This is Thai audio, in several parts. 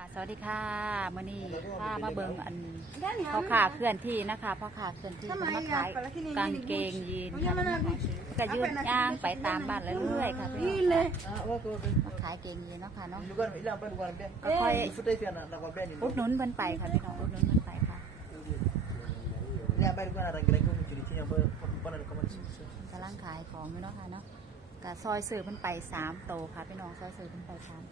ค่ะสวัสดีค่ะมื่อนี้พามาเบิงอันพ่อขาเคลื่อนที่นะคะพ่อขาเคลื่อนที่มาขายกางเกงยีนค่ะก็ยืนย่างไปตามบ้านเรื่อยๆค่ะพี่น้องค่ะ Ah, oke oke. มาขายเกงยีนเนาะค่ะเนาะ Bukan, ini apa bukan ben? Apa? Sudah sih anak anak ben ini. อุดหนุนเพิ่นไปค่ะพี่น้องอุดหนุนเพิ่นไปค่ะ Ini apa bukan ada kira-kira ciri-cirinya apa? Apa ada komen sih? กำลังขายของอยู่เนาะค่ะเนาะ กับซอยเสื่อมันไปสามโตค่ะพี่น้องซอยเสื่อมันไปสาม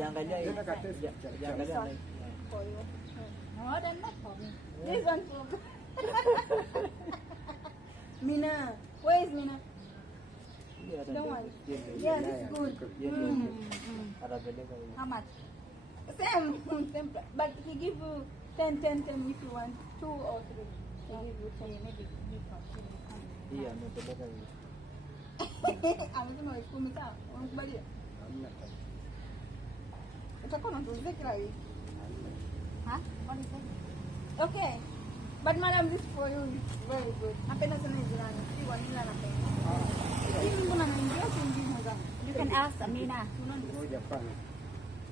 ยังไงเนี่ยยังไงเนี่ย Oh, dan nak ni. Ni kan tu. Mina. Where is Mina? Yeah, one. Yeah, yeah, this is good. Yeah, yeah, mm. How much? Same, same. But he give you 10, 10, 10 if you want two or three. He give you 10, maybe you Yeah, amepeleka hivi. Amesema elfu kumi sawa? Unakubalia? Hamna. Utakuwa unatuuzia kila What is that? Okay. But madam, this for you is very good. Napenda sana hizi nani. Si wanila napenda. Hivi mbona naingia kuingia moja. You can ask Amina. moja pana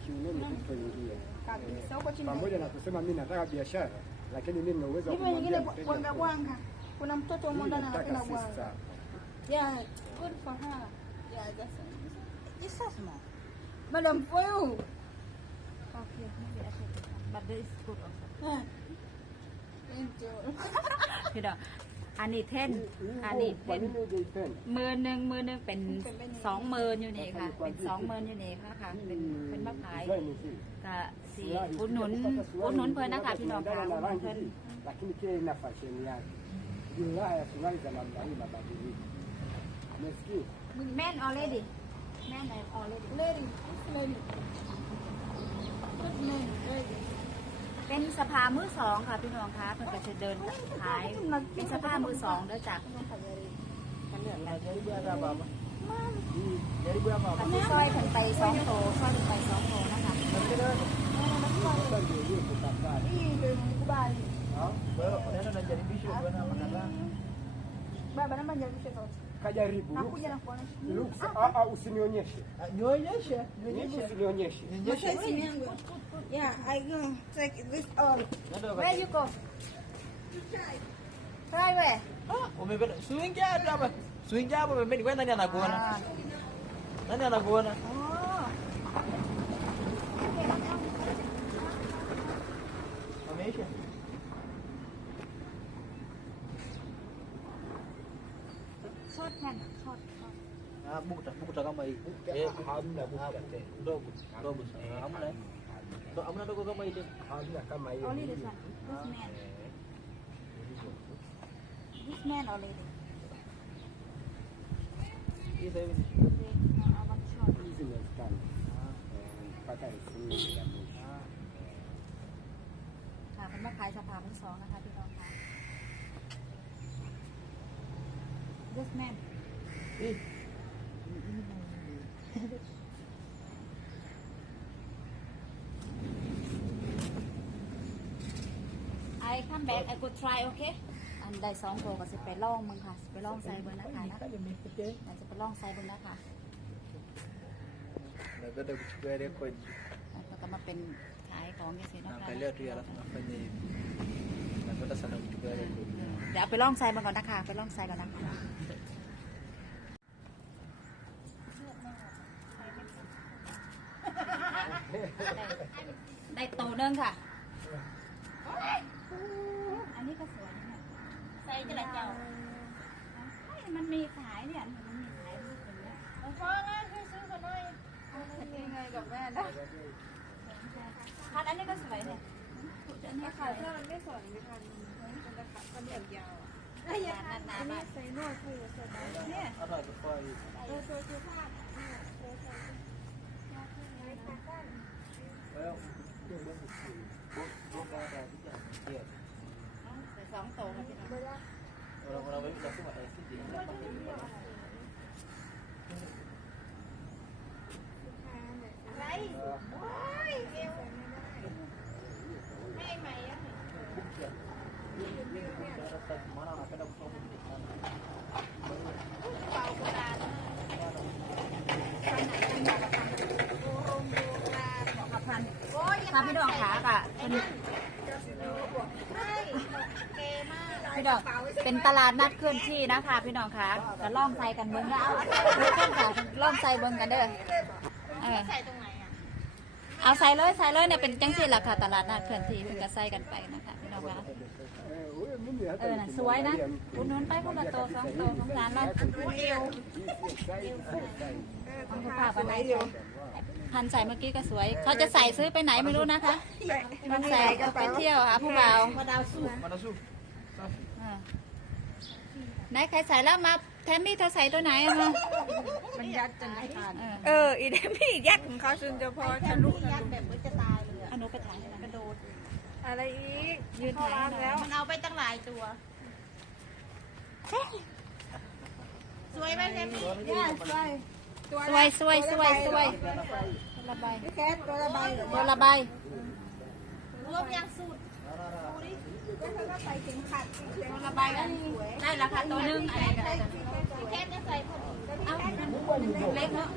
kiunoni kutoingia Kabisa huko chini. pamoja na kusema mimi nataka biashara lakini mimi nina uwezo wa Hivyo nyingine kwanga. bwanga bwanga. Kuna mtoto mmoja nataka anapenda bwanga. Yeah, good for her. Yeah, that's it. so small. Madam, for you. Okay, maybe I should. But this is good also. Yeah. Thank you. พี่ดอกอันนี้เท่น อันนี้ kwa เท่น nini hujaipenda มือหนึ่งมือหนึ่งเป็นสองหมื่นอยู่นี่ค่ะ เป็นสองหมื่นอยู่นี่ค่ะค่ะ เป็นเป็นมาขาย design hii ก็สีอุดหนุนอุดหนุนเพิ่นนะคะพี่น้องค่ะ Kulingana อุด na หนุน rangi เพิ่น hii lakini kile ina fashion yake jumla ya suruali za namna hii mabadiliko umesikia แม่น already แม่น already Lady, this lady. Good name, lady. เป็นสภามือสองค่ะพี่น้องคะเพิ่นก็จะเดินขายเป็นสภามือสองเด้อจ้ะกันเลือกกัน Jadi bu ada apa-apa? Jadi bu apa-apa? กันซอยเพิ่นไปสองโตซอยเพิ่นไปสองโตนะคะ sasa ndio hiyo kutafari Hii ndio nimekubali. Baru unaenda na jadi bishu bwana makala. kajaribu. ruksa. Ah, a a, ah. Usinionyeshe, ah, nionyeshe, nionyeshe, usinionyeshe. nionyeshe Yeah, I go take this all. Where you go? Try where? Umependa. Suingia hapa. Suingia hapa pembeni. Wewe nani anakuona? Nani anakuona? Ndogo. Ah, Hamna. eh? Ndo hamna ndogo kama ile. hamna kama hiyo Only this one This man This man already Hii sasa hivi. No, I want short hizi zinawezekana Eh, mpaka elfu nne ya mwisho Ah. ค่ะเป็นมาขายสภามือสองนะคะพี่น้องค่ะ This man Ih. I come back I could try okay อันใดสองโตก็จะไปลองมึงค่ะสิไปลองใส่เบอร์นะคะนะ Kali mekete. เดี๋ยวจะไปลองใส่เบอร์นะคะ Napenda kuchukua record. แล้วก็มาเป็นขายของอย่างนี้นะคะ Naangalia tu alafu nafanya hivi. Napenda sana kuchukua record. เดี๋ยวเอาไปลองใส่เบอร์ก่อนนะคะไปลองใส่ก่อนนะคะได้โตหนึงค่ะ อันนี้ก็สวยนะใส่ จะไรเจ้ามันมีขายเนี่ย มันมีขายรูปอย่างเงี้ยพ่อง่ายให้ซื้อกันหน่อยยังไงกับแม่นะพัดอันนี้ก็สวยเนี่ยผ้าขาเสื้อมันไม่สวยไม่ทันมันจะขามันแบบยาวยาวๆนานๆมาใส่นวดคือใส่ได้เนี่ย Ada kufaa hivi. เออตัวคือผ้าเนี่ยตัวใส่ Kwa hiyo bonga โตค่ะองเราเราไม่จะสู้กับอะไรที่ดีอะไรโเอวไม่ไหมอะเบาโราอนไหนกันกกับพันโอ้ยบขับพันโาพี่ดอกขาค่ะ ง เป็นตลาดนัดเคลื่อนที่นะคะพี่น้องคะจะล่องใส่กันเบิ้งแล้วเอาเอาเพื่อนค่ะล่องใส่เบิ้งกันเด้อเออใส่ตรงไหนอะเอาใส่เลยใส่เลยเนี่ยเป็นจังสิล่ะค่ะตลาดนัดเคลื่อนที่เพิ่นก็ใส่กันไปนะคะพี่น้องคะเออโอ้ยมันเหลือเออน่ะสวยนะอุดหนุนไปคนละโตสองโตสงสารเราเอวใส่ใส่ของคุณป้าวันไหนพันใส่เมื่อกี้ก็สวย เขาจะใส่ซื้อไปไหนไม่รู้นะคะ มันใส่ก็ไปเที่ยวหาผู้บ่าวมาดาวสู้ Mana su? เออ ไหนใครใส่แล้วมาแทมมี่เธอใส่ตัวไหนอะมามันยัดจนไม่ทันเออเอออีเดมี่ยัดของเขาจนจะพอทะลุยัดแบบว่าจะตายเลยเอาหนูไปถ่ายให้หน่อยกระโดดอะไรอีกยืนถ่ายให้หน่อยมันเอาไปตั้งหลายตัว สวยไหมเจมี่สวยสวยสวยสวยสวยตัวละใบแค่ตัวละใบตัวละใบรวมยังสูตร ได้ราคาตัวนึงอะไรกันแค่จะใส่เอ้าเล็กเนาะ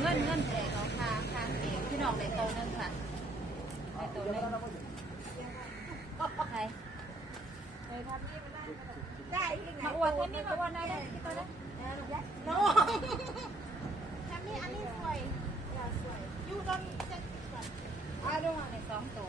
เงินเงินแจกของค่ะค่ะพี่น้องในตัวนึงค่ะในตัวนึงใครได้ยังไงนมาอวดคนนี้มาอวดนะได้ที่ตัวนั้นน้องทำนี่อันนี้สวยสวยอยู่ตรงจะสวยอะดูมาใสองตัว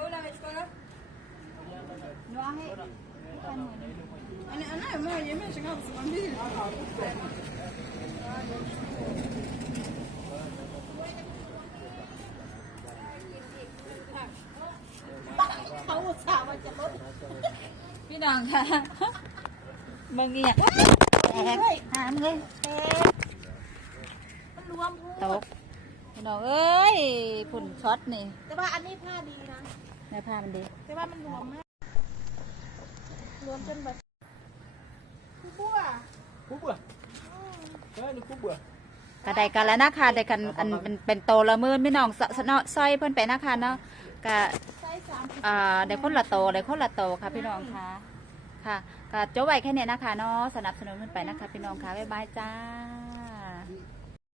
ko langit ko na. Nuahe. พี่น้องค่ะมึงเงียบแตกหามเลยมันรวมพูดพี่น้องเอ้ยผุ่นช็อตนี่ แต่ว่าอันนี้ผ้าดีนะ ในผ้ามันดีแต่ว่ามันรวมมากรวมจนแบบคือบัว Kubwa. Eh, ni kubwa. กระไดกันแล้วนะคะได้กันอันเป็นเป็นโตละหมื่นพี่น้องสสนอซอยเพิ่นไปนะคะเนาะกะไส้สามอ่าได้คนละโตได้คนละโตค่ะพี่น้องค่ะค่ะก็จบไว้แค่นี้นะคะเนาะสนับสนุนเพิ่นไปนะคะพี่น้องค่ะบ๊ายบายจ้า